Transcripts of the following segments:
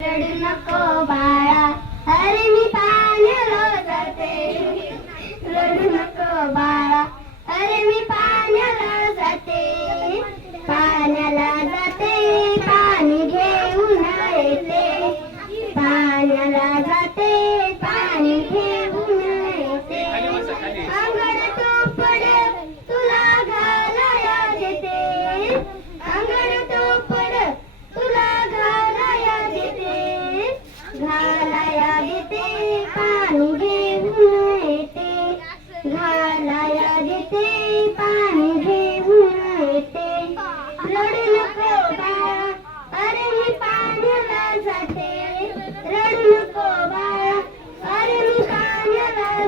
रडू नको बाळा अरे मी पाण्याला जाते रडू नको बाळा अरे मी पाण्याला जाते पाण्याला जाते पाणी घेऊन येते. पाण्याला जाते पाणी घेऊन येते. अंगण तो पडे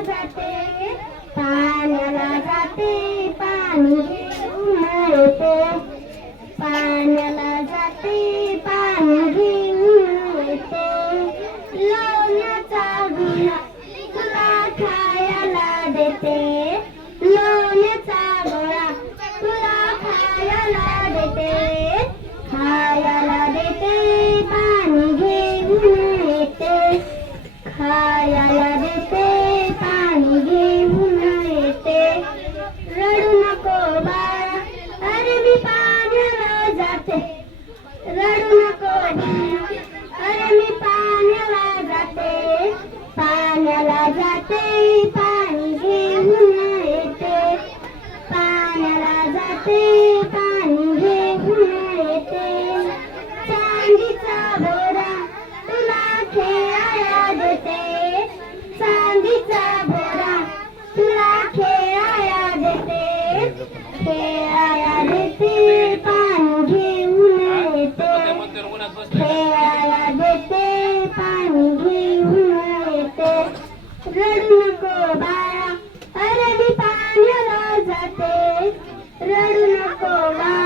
जाते पाण्याला जाते पाणी घेऊन येते. पाण्याला जाते पाणी घेऊन येते. लोण्याचा गुला तुला खायला देते. लोण्याचा गोळा तुला खायला देते. खायला देते पाणी घेऊन येते. खायला देते जाते पाणी घेऊन येते. पाण्याला जाते पाणी घेऊन येते. चांदीचा बोरा तुला खेळायला देते. चांदीचा बोरा रडू नको बाळा. अरे मी पाण्याला जाते रडू नको बाळा.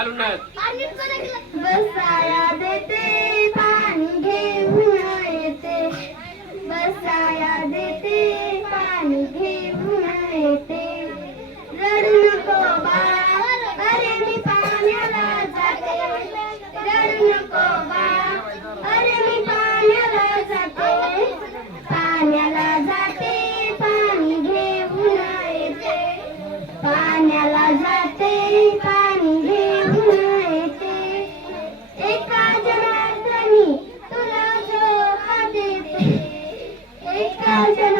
खालूनच बसाया देते पाणी घेऊन येते. बसाया देते पाणी घे Gracias.